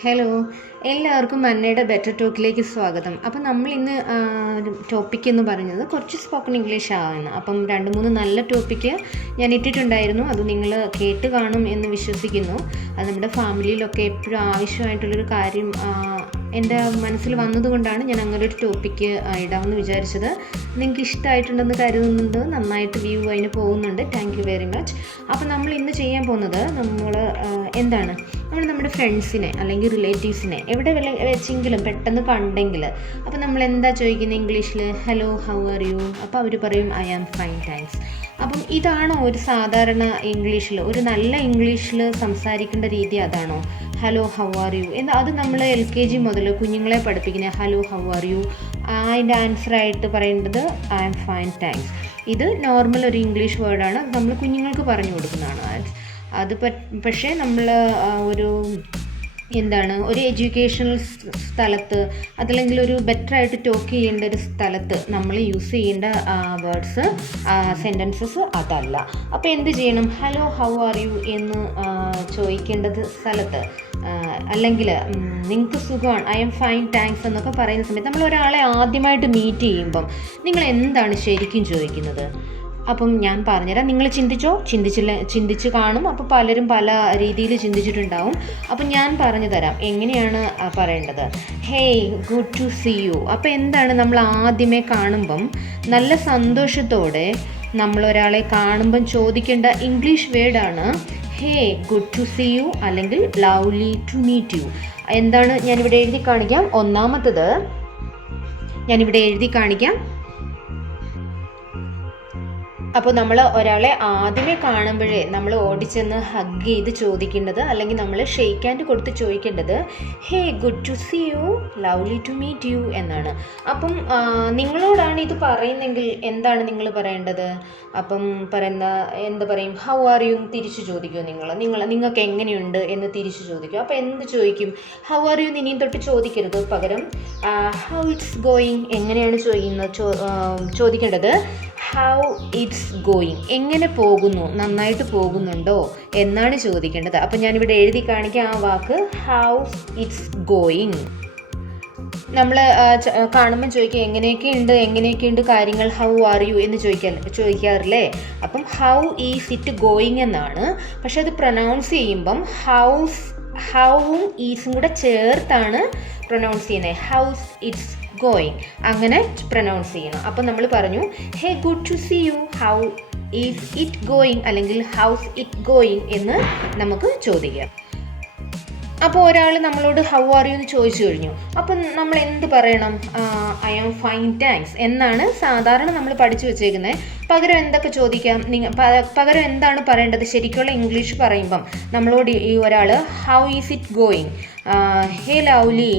Hello, എല്ലാവർക്കും മന്നയുടെ better ടോക്കിലേക്ക് സ്വാഗതം. അപ്പം നമ്മൾ ഇന്ന് ടോപ്പിക് എന്ന് പറഞ്ഞത് കുറച്ച് സ്പോക്കൺ ഇംഗ്ലീഷ് ആണ്. അപ്പം 2-3 നല്ല ടോപ്പിക്ക് ഞാൻ ഇട്ടിട്ടുണ്ടായിരുന്നു. അത് നിങ്ങൾ കേട്ട് കാണും എന്ന് വിശ്വസിക്കുന്നു. അത് നമ്മുടെ ഫാമിലിയിലൊക്കെ എപ്പോഴും ആവശ്യമായിട്ടുള്ളൊരു കാര്യം എൻ്റെ മനസ്സിൽ വന്നതുകൊണ്ടാണ് ഞാൻ അങ്ങനെ ഒരു ടോപ്പിക്ക് ഇടാമെന്ന് വിചാരിച്ചത്. നിങ്ങൾക്ക് ഇഷ്ടമായിട്ടുണ്ടെന്ന് കരുതുന്നുണ്ട്. നന്നായിട്ട് വ്യൂ അതിന് പോകുന്നുണ്ട്. Thank you very much. അപ്പോൾ നമ്മൾ ഇന്ന് ചെയ്യാൻ പോകുന്നത് എന്താണ് നമ്മുടെ ഫ്രണ്ട്സിനെ അല്ലെങ്കിൽ റിലേറ്റീവ്സിനെ എവിടെ വെച്ചെങ്കിലും പെട്ടെന്ന് കണ്ടെങ്കിൽ അപ്പോൾ നമ്മൾ എന്താ ചോദിക്കുന്നത് ഇംഗ്ലീഷിൽ? Hello, how are U? അപ്പോൾ അവർ പറയും ഐ ആം ഫൈൻ താങ്ക്സ്. അപ്പം ഇതാണോ ഒരു സാധാരണ ഇംഗ്ലീഷിൽ, ഒരു നല്ല ഇംഗ്ലീഷിൽ സംസാരിക്കേണ്ട രീതി? അതാണോ ഹലോ, ഹൗ ആർ യു എന്ന്? അത് നമ്മൾ LKG മുതൽ കുഞ്ഞുങ്ങളെ പഠിപ്പിക്കുന്നത് ഹലോ, ഹൗ ആർ യു. അതിൻ്റെ ആൻസറായിട്ട് പറയേണ്ടത് ഐ ആം ഫൈൻ താങ്ക്സ്. ഇത് നോർമൽ ഒരു ഇംഗ്ലീഷ് വേർഡാണ്. അത് നമ്മൾ കുഞ്ഞുങ്ങൾക്ക് പറഞ്ഞു കൊടുക്കുന്നതാണ്. അത് പക്ഷേ നമ്മൾ ഒരു എഡ്യൂക്കേഷണൽ സ്ഥലത്ത് അതല്ലെങ്കിൽ ഒരു ബെറ്ററായിട്ട് ടോക്ക് ചെയ്യേണ്ട ഒരു സ്ഥലത്ത് നമ്മൾ യൂസ് ചെയ്യേണ്ട വേർഡ്സ്, സെൻറ്റൻസസ് അതല്ല. അപ്പോൾ എന്ത് ചെയ്യണം? ഹലോ, ഹൗ ആർ യു എന്ന് ചോദിക്കേണ്ടത് സ്ഥലത്ത്, അല്ലെങ്കിൽ നിങ്ങൾക്ക് സുഖമാണ്, ഐ എം ഫൈൻ താങ്ക്സ് എന്നൊക്കെ പറയുന്ന സമയത്ത് നമ്മൾ ഒരാളെ ആദ്യമായിട്ട് മീറ്റ് ചെയ്യുമ്പം നിങ്ങൾ എന്താണ് ശരിക്കും ചോദിക്കുന്നത്? അപ്പം ഞാൻ പറഞ്ഞുതരാം. നിങ്ങൾ ചിന്തിച്ച് കാണും. അപ്പോൾ പലരും പല രീതിയിൽ ചിന്തിച്ചിട്ടുണ്ടാവും. അപ്പം ഞാൻ പറഞ്ഞു തരാം എങ്ങനെയാണ് പറയേണ്ടത്. Hey, good to see you. അപ്പോൾ എന്താണ് നമ്മൾ ആദ്യമേ കാണുമ്പം നല്ല സന്തോഷത്തോടെ നമ്മളൊരാളെ കാണുമ്പം ചോദിക്കേണ്ട ഇംഗ്ലീഷ് വേർഡാണ് hey, good to see you അല്ലെങ്കിൽ ലവ്ലി ടു മീറ്റ് യു. എന്താണ് ഞാനിവിടെ എഴുതി കാണിക്കാം. ഒന്നാമത്തത് ഞാനിവിടെ എഴുതി കാണിക്കാം. അപ്പോൾ നമ്മൾ ഒരാളെ ആദ്യമേ കാണുമ്പോഴേ നമ്മൾ ഓടിച്ചെന്ന് ഹഗ് ചെയ്ത് ചോദിക്കേണ്ടത്, അല്ലെങ്കിൽ നമ്മൾ ഷെയ്ക്ക് ഹാൻഡ് കൊടുത്ത് ചോദിക്കേണ്ടത് hey, good to see you, lovely to meet you എന്നാണ്. അപ്പം നിങ്ങളോടാണ് ഇത് പറയുന്നെങ്കിൽ എന്താണ് നിങ്ങൾ പറയേണ്ടത്? അപ്പം എന്ത് പറയും? ഹൗ ആർ യു തിരിച്ചു ചോദിക്കുമോ? നിങ്ങൾക്ക് എങ്ങനെയുണ്ട് എന്ന് തിരിച്ചു ചോദിക്കും. അപ്പോൾ എന്ത് ചോദിക്കും? ഹൗ ആർ യു ഇനിയും തൊട്ട് ചോദിക്കരുത്. പകരം ഹൗ ഇറ്റ്സ് ഗോയിങ്, എങ്ങനെയാണ് ചോദിക്കേണ്ടത് ഹൗ ഇറ്റ്സ് ഗോയിങ്, എങ്ങനെ പോകുന്നു, നന്നായിട്ട് പോകുന്നുണ്ടോ എന്നാണ് ചോദിക്കേണ്ടത്. അപ്പം ഞാനിവിടെ എഴുതി കാണിക്കാം ആ വാക്ക് ഹൗ ഇറ്റ്സ് ഗോയിങ്. നമ്മൾ കാണുമ്പോൾ ചോദിക്കുക എങ്ങനെയൊക്കെയുണ്ട് കാര്യങ്ങൾ, ഹൗ ആർ യു എന്ന് ചോദിക്കാറില്ലേ? അപ്പം ഹൗ ഈസ് ഇറ്റ് ഗോയിങ് എന്നാണ്. പക്ഷെ അത് പ്രൊനൗൺസ് ചെയ്യുമ്പം ഹൗവും ഈസും കൂടെ ചേർത്താണ് പ്രൊനൗൺസ് ചെയ്യുന്നത്. ഹൗസ് ഇറ്റ്സ് ഗോയിങ് അങ്ങനെ പ്രൊനൗൺസ് ചെയ്യണം. അപ്പം നമ്മൾ പറഞ്ഞു hey, good to see you, how is it going അല്ലെങ്കിൽ ഹൗസ് ഇറ്റ് ഗോയിങ് എന്ന് നമുക്ക് ചോദിക്കാം. അപ്പോൾ ഒരാൾ നമ്മളോട് ഹൗ ആർ യു എന്ന് ചോദിച്ചു കഴിഞ്ഞു. അപ്പം നമ്മൾ എന്ത് പറയണം? ഐ ആം ഫൈൻ താങ്ക്സ് എന്നാണ് സാധാരണ നമ്മൾ പഠിച്ചു വെച്ചേക്കുന്നത്. പകരം എന്തൊക്കെ ചോദിക്കാം? പകരം എന്താണ് പറയേണ്ടത്? ശരിക്കുള്ള ഇംഗ്ലീഷ് പറയുമ്പം നമ്മളോട് ഈ ഒരാൾ how is it going, hey lovely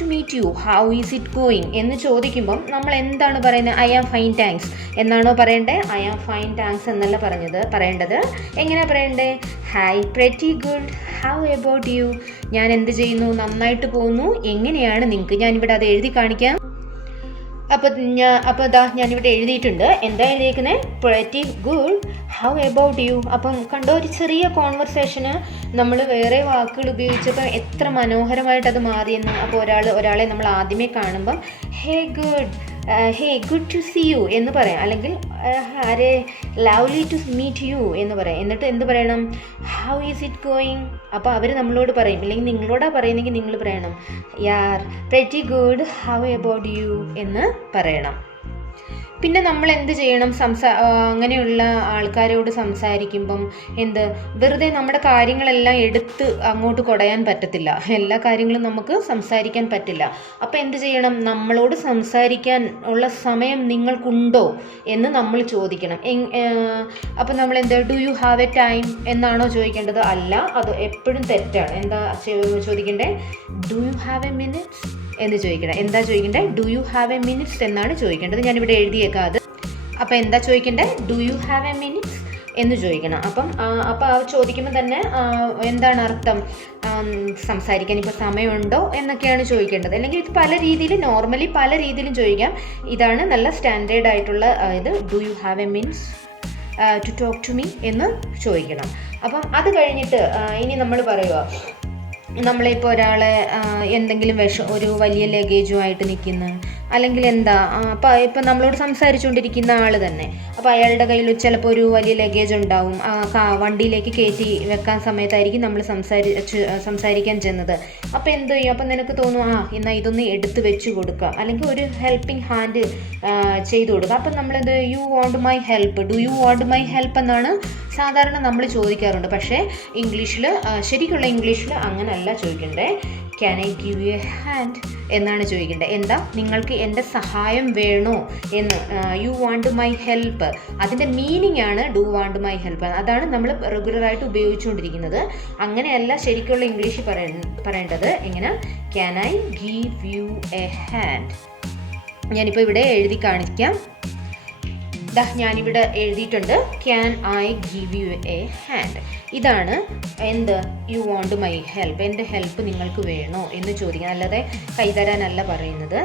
to meet you, how is it going എന്ന് ചോദിക്കുമ്പം നമ്മൾ എന്താണ് പറയുന്നത്? ഐ ആം ഫൈൻ താങ്ക്സ് എന്നാണോ പറയണ്ടേ? ഐ ആം ഫൈൻ താങ്ക്സ് എന്നല്ല പറയേണ്ടത്. എങ്ങനെയാണ് പറയണ്ടേ? Hi, pretty good, how about U? ഞാൻ എന്ത് ചെയ്യുന്നു? നന്നായിട്ട് പോകുന്നു. എങ്ങനെയാണ് നിങ്ങൾക്ക്? ഞാനിവിടെ അത് എഴുതി കാണിക്കാം. അപ്പോൾ ഞാനിവിടെ എഴുതിയിട്ടുണ്ട്. എന്താ എഴുതിയിരിക്കുന്നത്? Pretty good, how about U. അപ്പം കണ്ടോ, ഒരു ചെറിയ കോൺവെർസേഷന് നമ്മൾ വേറെ വാക്കുകൾ ഉപയോഗിച്ചപ്പോൾ എത്ര മനോഹരമായിട്ട് അത് മാറിയെന്ന്. അപ്പോൾ ഒരാളെ നമ്മൾ ആദ്യമേ കാണുമ്പം hey good to see you എന്ന് പറയാം, അല്ലെങ്കിൽ അരെ ലവ്ലി ടു മീറ്റ് യു എന്ന് പറയാം. എന്നിട്ട് എന്ത് പറയണം? How is it going. അപ്പോൾ അവർ നമ്മളോട് പറയും, അല്ലെങ്കിൽ നിങ്ങളോടാ പറയുന്നെങ്കിൽ നിങ്ങൾ പറയണം യാർ pretty good, how about you എന്ന് പറയണം. പിന്നെ നമ്മൾ എന്ത് ചെയ്യണം? അങ്ങനെയുള്ള ആൾക്കാരോട് സംസാരിക്കുമ്പം വെറുതെ നമ്മുടെ കാര്യങ്ങളെല്ലാം എടുത്ത് അങ്ങോട്ട് കുടയാൻ പറ്റത്തില്ല. എല്ലാ കാര്യങ്ങളും നമുക്ക് സംസാരിക്കാൻ പറ്റില്ല. അപ്പോൾ എന്ത് ചെയ്യണം? നമ്മളോട് സംസാരിക്കാൻ ഉള്ള സമയം നിങ്ങൾക്കുണ്ടോ എന്ന് നമ്മൾ ചോദിക്കണം. അപ്പോൾ നമ്മൾ do you have a time എന്നാണോ ചോദിക്കേണ്ടത്? അല്ല, അത് എപ്പോഴും തെറ്റാണ്. എന്താ ചോദിക്കേണ്ടേ? Do you have a minutes എന്ന് ചോദിക്കണം. എന്താ ചോദിക്കേണ്ടത്? Do you have a minutes എന്നാണ് ചോദിക്കേണ്ടത്. ഞാനിവിടെ എഴുതിയേക്കാം അത്. അപ്പോൾ എന്താ ചോദിക്കേണ്ടത്? Do you have a minutes എന്ന് ചോദിക്കണം. അപ്പോൾ ആ ചോദിക്കുമ്പോൾ തന്നെ എന്താണ് അർത്ഥം? സംസാരിക്കാൻ ഇപ്പോൾ സമയമുണ്ടോ എന്നൊക്കെയാണ് ചോദിക്കേണ്ടത്. അല്ലെങ്കിൽ ഇത് നോർമലി പല രീതിയിലും ചോദിക്കാം. ഇതാണ് നല്ല സ്റ്റാൻഡേർഡ് ആയിട്ടുള്ള ഇത്. Do you have a minutes to talk to me എന്ന് ചോദിക്കണം. അപ്പം അത് കഴിഞ്ഞിട്ട് ഇനി നമ്മൾ പറയുക നമ്മളിപ്പോൾ ഒരാളെ എന്തെങ്കിലും ഒരു വലിയ ലഗേജുമായിട്ട് നിൽക്കുന്നു, അല്ലെങ്കിൽ എന്താ അപ്പോൾ ഇപ്പം നമ്മളോട് സംസാരിച്ചുകൊണ്ടിരിക്കുന്ന ആൾ തന്നെ, അപ്പോൾ അയാളുടെ കയ്യിൽ ചിലപ്പോൾ ഒരു വലിയ ലഗേജ് ഉണ്ടാവും, വണ്ടിയിലേക്ക് കയറ്റി വെക്കാൻ സമയത്തായിരിക്കും നമ്മൾ സംസാരിക്കാൻ ചെന്നത്. അപ്പോൾ എന്ത് ചെയ്യും? അപ്പം നിനക്ക് തോന്നും എന്നാൽ ഇതൊന്ന് എടുത്ത് വെച്ച് കൊടുക്കുക, അല്ലെങ്കിൽ ഒരു ഹെൽപ്പിംഗ് ഹാൻഡ് ചെയ്തു കൊടുക്കുക. അപ്പം നമ്മളെന്ത്, you want my help, do you want my help എന്നാണ് സാധാരണ നമ്മൾ ചോദിക്കാറുണ്ട്. പക്ഷേ ഇംഗ്ലീഷിൽ, ശരിക്കുള്ള ഇംഗ്ലീഷിൽ അങ്ങനല്ല ചോദിക്കണ്ടേ. Can I give you a hand എന്നാണ് ചോദിക്കേണ്ടത്. എന്താ, നിങ്ങൾക്ക് എൻ്റെ സഹായം വേണോ എന്ന്. യു വാണ്ട് മൈ ഹെൽപ്പ്, അതിൻ്റെ മീനിങ് ആണ് ഡു വാണ്ട് മൈ ഹെൽപ്പ്. അതാണ് നമ്മൾ റെഗുലറായിട്ട് ഉപയോഗിച്ചുകൊണ്ടിരിക്കുന്നത്. അങ്ങനെയല്ല ശരിക്കുള്ള ഇംഗ്ലീഷ് പറയേണ്ടത്. എങ്ങനെ, can I give you a hand. ഞാനിപ്പോൾ ഇവിടെ എഴുതി കാണിക്കാം. ഞാനിവിടെ എഴുതിയിട്ടുണ്ട്, can I give you a hand. ഇതാണ് എന്ത്, യു വോണ്ട് മൈ ഹെൽപ്പ്, എൻ്റെ ഹെൽപ്പ് നിങ്ങൾക്ക് വേണോ എന്ന് ചോദിക്കാൻ. അല്ലാതെ കൈ തരാനല്ല പറയുന്നത്,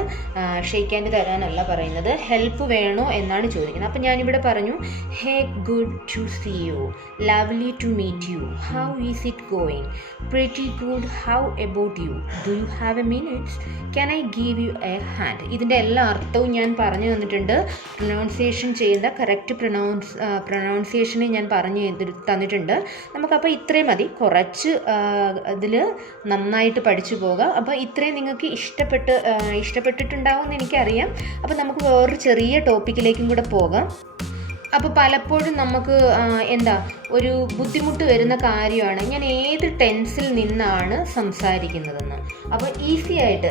ഷെയ്ക്ക് ഹാൻഡ് തരാനല്ല പറയുന്നത്, ഹെൽപ്പ് വേണോ എന്നാണ് ചോദിക്കുന്നത്. അപ്പം ഞാനിവിടെ പറഞ്ഞു, hey good to see you, lovely to meet you, how is it going, pretty good, how about you, do you have a minutes, can I give you a hand. ഇതിൻ്റെ എല്ലാ അർത്ഥവും ഞാൻ പറഞ്ഞു തന്നിട്ടുണ്ട്. പ്രൊനൗൺസിയേഷൻ ചെയ്യുന്ന കറക്റ്റ് പ്രൊനൗൺസിയേഷനെ ഞാൻ പറഞ്ഞു തന്നിട്ടുണ്ട്. നമുക്കപ്പോൾ ഇത്രയും മതി, കുറച്ച് ഇതിൽ നന്നായിട്ട് പഠിച്ചു പോകാം. അപ്പോൾ ഇത്രയും നിങ്ങൾക്ക് ഇഷ്ടപ്പെട്ടിട്ടുണ്ടാവും എന്ന് എനിക്കറിയാം. അപ്പോൾ നമുക്ക് വേറൊരു ചെറിയ ടോപ്പിക്കിലേക്കും കൂടെ പോകാം. അപ്പോൾ പലപ്പോഴും നമുക്ക് ഒരു ബുദ്ധിമുട്ട് വരുന്ന കാര്യമാണ് ഞാൻ ഏത് ടെൻസിൽ നിന്നാണ് സംസാരിക്കുന്നതെന്ന്. അപ്പോൾ ഈസി ആയിട്ട്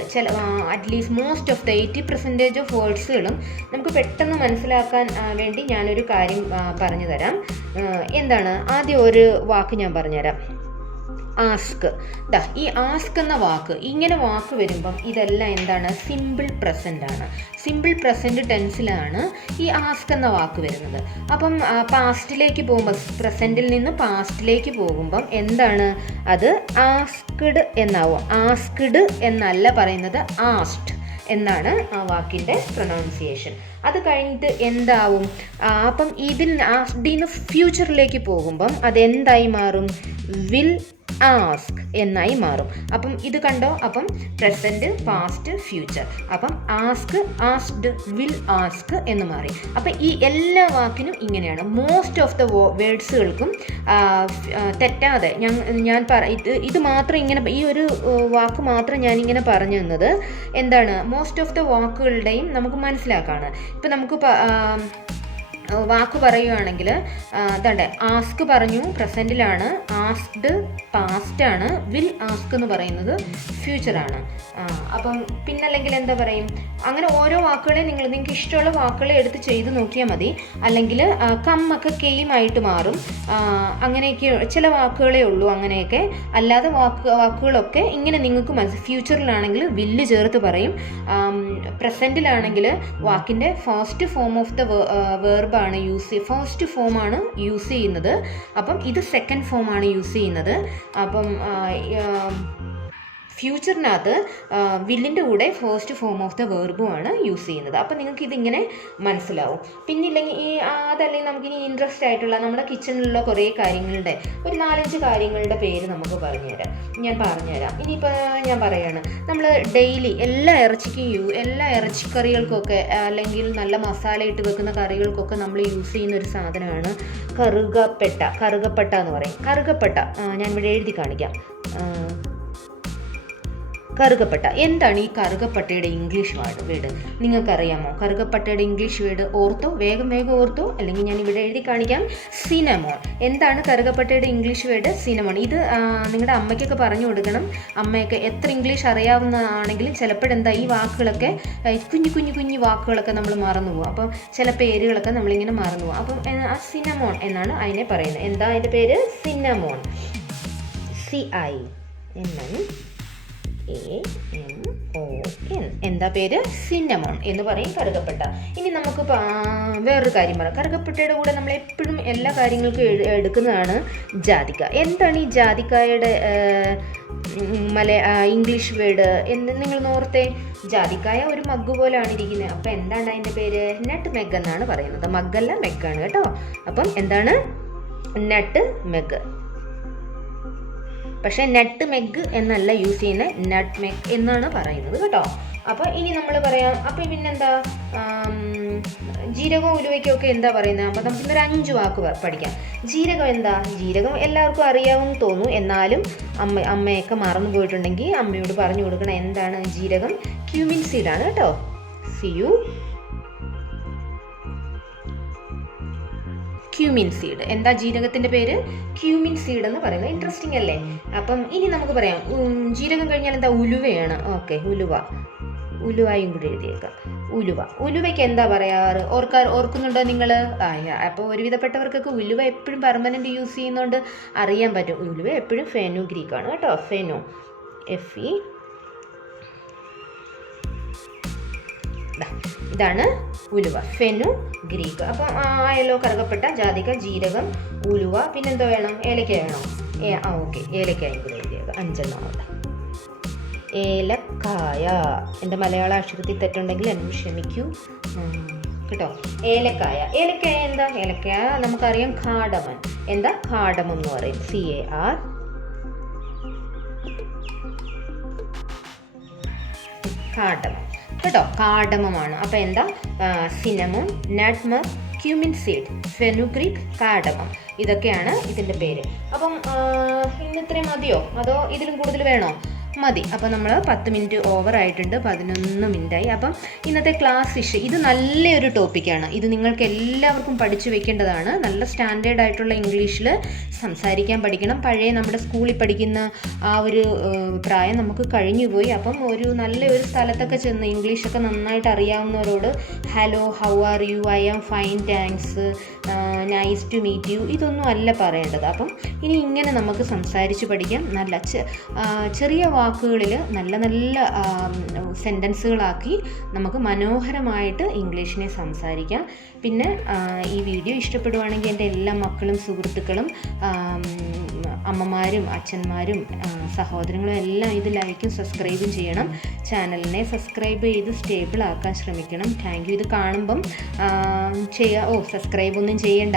at least most of the 80% of വേർഡ്സുകളും നമുക്ക് പെട്ടെന്ന് മനസ്സിലാക്കാൻ വേണ്ടി ഞാനൊരു കാര്യം പറഞ്ഞു തരാം. ആദ്യം ഒരു വാക്ക് ഞാൻ പറഞ്ഞുതരാം, ആസ്ക്. ഈ ആസ്ക് എന്ന വാക്ക്, ഇങ്ങനെ വാക്ക് വരുമ്പം ഇതെല്ലാം സിമ്പിൾ പ്രസൻ്റ് ആണ്. സിമ്പിൾ പ്രസൻറ്റ് ടെൻസിലാണ് ഈ ആസ്ക് എന്ന വാക്ക് വരുന്നത്. അപ്പം പാസ്റ്റിലേക്ക് പോകുമ്പോൾ, പ്രസൻറ്റിൽ നിന്ന് പാസ്റ്റിലേക്ക് പോകുമ്പം അത് ആസ്ക്ഡ് എന്നാവും. ആസ്ക്ഡ് എന്നല്ല പറയുന്നത്, ആസ്ക്ഡ് എന്നാണ് ആ വാക്കിൻ്റെ പ്രൊനൗൺസിയേഷൻ. അത് കഴിഞ്ഞിട്ട് എന്താവും, അപ്പം ഇതിന് ഫ്യൂച്ചറിലേക്ക് പോകുമ്പം അതെന്തായി മാറും, വിൽ ആസ്ക് എന്നായി മാറും. അപ്പം ഇത് കണ്ടോ, അപ്പം പ്രസൻറ്റ്, പാസ്റ്റ്, ഫ്യൂച്ചർ. അപ്പം ആസ്ക്, ആസ്ക്ഡ്, വിൽ ആസ്ക് എന്ന് മാറി. അപ്പം ഈ എല്ലാ വാക്കിനും ഇങ്ങനെയാണ്. മോസ്റ്റ് ഓഫ് ദ വേർഡ്സുകൾക്കും തെറ്റാതെ ഇത് മാത്രം ഇങ്ങനെ, ഈ ഒരു വാക്ക് മാത്രം ഞാനിങ്ങനെ പറഞ്ഞു തന്നത് മോസ്റ്റ് ഓഫ് ദ വാക്കുകളുടെയും നമുക്ക് മനസ്സിലാക്കാണ്. ഇപ്പം നമുക്ക് വാക്ക് പറയുകയാണെങ്കിൽ ആസ്ക് പറഞ്ഞു, പ്രസൻറ്റിലാണ്. ആസ്ക്ഡ് പാസ്റ്റാണ്. വിൽ ആസ്ക് എന്ന് പറയുന്നത് ഫ്യൂച്ചറാണ്. അപ്പം പിന്നല്ലെങ്കിൽ എന്താ പറയും, അങ്ങനെ ഓരോ വാക്കുകളെ നിങ്ങൾക്ക് ഇഷ്ടമുള്ള വാക്കുകളെ എടുത്ത് ചെയ്ത് നോക്കിയാൽ മതി. അല്ലെങ്കിൽ കമ്മൊക്കെ കെയിമായിട്ട് മാറും. അങ്ങനെയൊക്കെ ചില വാക്കുകളേ ഉള്ളൂ അങ്ങനെയൊക്കെ. അല്ലാതെ വാക്കുകളൊക്കെ ഇങ്ങനെ നിങ്ങൾക്ക് ഫ്യൂച്ചറിലാണെങ്കിൽ വില്ല് ചേർത്ത് പറയും. പ്രസൻറ്റിലാണെങ്കിൽ വാക്കിൻ്റെ first form of the verb ആണ് ഫസ്റ്റ് ഫോമാണ് യൂസ് ചെയ്യുന്നത്. അപ്പം ഇത് സെക്കൻഡ് ഫോമാണ് യൂസ് ചെയ്യുന്നത്. അപ്പം ഫ്യൂച്ചറിനകത്ത് വില്ലിൻ്റെ കൂടെ ഫസ്റ്റ് ഫോം ഓഫ് ദ വേർബുമാണ് യൂസ് ചെയ്യുന്നത്. അപ്പം നിങ്ങൾക്ക് ഇതിങ്ങനെ മനസ്സിലാവും. പിന്നില്ലെങ്കിൽ അതല്ലെങ്കിൽ നമുക്കിനി ഇൻട്രസ്റ്റ് ആയിട്ടുള്ള നമ്മുടെ കിച്ചണിലുള്ള കുറേ കാര്യങ്ങളുടെ ഒരു 4-5 കാര്യങ്ങളുടെ പേര് നമുക്ക് ഞാൻ പറഞ്ഞുതരാം. ഇനിയിപ്പോൾ ഞാൻ പറയുകയാണ്, നമ്മൾ ഡെയിലി എല്ലാ ഇറച്ചിക്കറികൾക്കൊക്കെ അല്ലെങ്കിൽ നല്ല മസാല ഇട്ട് വെക്കുന്ന കറികൾക്കൊക്കെ നമ്മൾ യൂസ് ചെയ്യുന്ന ഒരു സാധനമാണ് കറുകപ്പട്ട എന്ന് പറയും. കറുകപ്പട്ട ഞാനിവിടെ എഴുതി കാണിക്കാം. കറുകപ്പട്ട. എന്താണ് ഈ കറുകപ്പട്ടയുടെ ഇംഗ്ലീഷ് വേർഡ് നിങ്ങൾക്കറിയാമോ? കറുകപ്പട്ടയുടെ ഇംഗ്ലീഷ് വേർഡ് ഓർത്തോ, വേഗം ഓർത്തോ, അല്ലെങ്കിൽ ഞാൻ ഇവിടെ എഴുതി കാണിക്കാം. സിനമോൺ. എന്താണ് കറുകപ്പട്ടയുടെ ഇംഗ്ലീഷ് വേർഡ്? സിനമോൺ. ഇത് നിങ്ങളുടെ അമ്മയ്ക്കൊക്കെ പറഞ്ഞു കൊടുക്കണം. അമ്മയൊക്കെ എത്ര ഇംഗ്ലീഷ് അറിയാവുന്നതാണെങ്കിലും ചിലപ്പോഴെന്താ ഈ വാക്കുകളൊക്കെ കുഞ്ഞു വാക്കുകളൊക്കെ നമ്മൾ മറന്നു പോകും. അപ്പം ചില പേരുകളൊക്കെ നമ്മളിങ്ങനെ മറന്നു പോകും. അപ്പം സിനമോൺ എന്നാണ് അതിനെ പറയുന്നത്. എന്താ അതിൻ്റെ പേര്? സിനമോൺ. CINNAMON. എന്താ പേര്? സിന്നമോൺ എന്ന് പറയും കറുകപ്പട്ട. ഇനി നമുക്ക് വേറൊരു കാര്യം പറയാം. കറുകപ്പട്ടയുടെ കൂടെ നമ്മൾ എപ്പോഴും എല്ലാ കാര്യങ്ങൾക്കും എടുക്കുന്നതാണ് ജാതിക്ക. എന്താണ് ഈ ജാതിക്കായുടെ ഇംഗ്ലീഷ് വേർഡ് എന്ന് നിങ്ങൾ ഓർത്തേ? ജാതിക്കായ ഒരു മഗ് പോലെയാണ് ഇരിക്കുന്നത്. അപ്പം എന്താണ് അതിൻ്റെ പേര്? നട്ട് മെഗ് എന്നാണ് പറയുന്നത്. മഗ്ഗല്ല, മെഗ്ഗാണ് കേട്ടോ. അപ്പം എന്താണ്? നട്ട് മെഗ്. പക്ഷേ നട്ട് മെഗ് എന്നല്ല യൂസ് ചെയ്യുന്നത്, നട്ട് മെഗ് എന്നാണ് പറയുന്നത് കേട്ടോ. അപ്പോൾ ഇനി നമ്മൾ പറയാം, അപ്പോൾ പിന്നെന്താ ജീരകവും ഉലുവയ്ക്കൊക്കെ എന്താ പറയുന്നത്? അപ്പോൾ നമുക്ക് ഇന്നൊരു 5 വാക്ക് പഠിക്കാം. ജീരകം എന്താ? ജീരകം എല്ലാവർക്കും അറിയാമെന്ന് തോന്നുന്നു, എന്നാലും അമ്മയൊക്കെ മറന്നു പോയിട്ടുണ്ടെങ്കിൽ അമ്മയോട് പറഞ്ഞു കൊടുക്കണം എന്താണ് ജീരകം. ക്യൂമിൻ സീഡാണ് കേട്ടോ. Cumin seed. എന്താ ജീരകത്തിൻ്റെ പേര്? ക്യൂമിൻ സീഡ് എന്ന് പറയുന്നത്. ഇൻട്രസ്റ്റിംഗ് അല്ലേ? അപ്പം ഇനി നമുക്ക് പറയാം, ജീരകം കഴിഞ്ഞാൽ എന്താ? ഉലുവയാണ്. ഓക്കെ, ഉലുവയും കൂടി എഴുതിയേക്കാം. ഉലുവയ്ക്ക് എന്താ പറയാറ്? ഓർക്കുന്നുണ്ടോ നിങ്ങൾ? അപ്പോൾ ഒരുവിധപ്പെട്ടവർക്കൊക്കെ ഉലുവ എപ്പോഴും പെർമനൻറ്റ് യൂസ് ചെയ്യുന്നതുകൊണ്ട് അറിയാൻ പറ്റും. ഉലുവ എപ്പോഴും ഫെനുഗ്രീക്കാണ് കേട്ടോ. FE. ഇതാണ് ഉലുവ, ഫെനുഗ്രീക്ക്. അപ്പം ആയല്ലോ കറുകപ്പെട്ട, ജാതിക്ക, ജീരകം, ഉലുവ, പിന്നെന്തോ വേണം? ഏലക്ക വേണം. ഓക്കെ, ഏലക്കായും കൂടെ എഴുതിയേക്കാം. 5 അവിടെ. ഏലക്കായ. എൻ്റെ മലയാള അക്ഷരത്തിൽ തെറ്റുണ്ടെങ്കിൽ എന്നോട് ക്ഷമിക്കൂ കേട്ടോ. ഏലക്കായ എന്താ? ഏലക്കായ നമുക്കറിയാം കാർഡമം. എന്താ? കാർഡമം എന്ന് പറയും. CAR. കാർഡമം കേട്ടോ, കാർഡമമാണ്. അപ്പോൾ എന്താ? Cinnamon, nutmeg, cumin seed, fenugreek, cardamom, ഇതൊക്കെയാണ് ഇതിൻ്റെ പേര്. അപ്പം ഇന്ന് ഇത്രയും മതിയോ, അതോ ഇതിലും കൂടുതൽ വേണോ? മതി. അപ്പോൾ നമ്മൾ 10 മിനിറ്റ് ഓവർ ആയിട്ടുണ്ട്, 11 മിനിറ്റായി. അപ്പം ഇന്നത്തെ ക്ലാസ് ഫിഷ് ഇത് നല്ലൊരു ടോപ്പിക്കാണ്. ഇത് നിങ്ങൾക്ക് എല്ലാവർക്കും പഠിച്ചു വെക്കേണ്ടതാണ്. നല്ല സ്റ്റാൻഡേർഡ് ആയിട്ടുള്ള ഇംഗ്ലീഷിൽ സംസാരിക്കാൻ പഠിക്കണം. പഴയ നമ്മുടെ സ്കൂളിൽ പഠിക്കുന്ന ആ ഒരു പ്രായം നമുക്ക് കഴിഞ്ഞു പോയി. അപ്പം നല്ലൊരു സ്ഥലത്തൊക്കെ ചെന്ന് ഇംഗ്ലീഷൊക്കെ നന്നായിട്ട് അറിയാവുന്നവരോട് hello, how are you, I am fine, thanks, nice to meet you, ഇതൊന്നും അല്ല പറയേണ്ടത്. അപ്പം ഇനി ഇങ്ങനെ നമുക്ക് സംസാരിച്ച് പഠിക്കാം. നല്ല ചെറിയ വാക്കുകളിൽ നല്ല നല്ല സെൻറ്റൻസുകളാക്കി നമുക്ക് മനോഹരമായിട്ട് ഇംഗ്ലീഷിനെ സംസാരിക്കാം. പിന്നെ ഈ വീഡിയോ ഇഷ്ടപ്പെടുവാണെങ്കിൽ എൻ്റെ എല്ലാ മക്കളും സുഹൃത്തുക്കളും അമ്മമാരും അച്ഛന്മാരും സഹോദരങ്ങളും എല്ലാം ഇത് ലൈക്കും സബ്സ്ക്രൈബും ചെയ്യണം. ചാനലിനെ സബ്സ്ക്രൈബ് ചെയ്ത് സ്റ്റേബിൾ ആക്കാൻ ശ്രമിക്കണം. Thank you. ഇത് കാണുമ്പം സബ്സ്ക്രൈബ് ഒന്നും ചെയ്യണ്ട,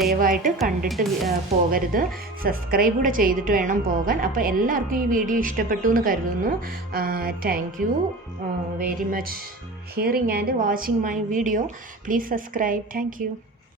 ദയവായിട്ട് കണ്ടിട്ട് പോകരുത്. സബ്സ്ക്രൈബ് കൂടെ ചെയ്തിട്ട് വേണം പോകാൻ. അപ്പോൾ എല്ലാവർക്കും ഈ വീഡിയോ ഇഷ്ടപ്പെട്ടു എന്ന് കരുതുന്നു. Thank you very much hearing and watching my video. Please subscribe. Thank you.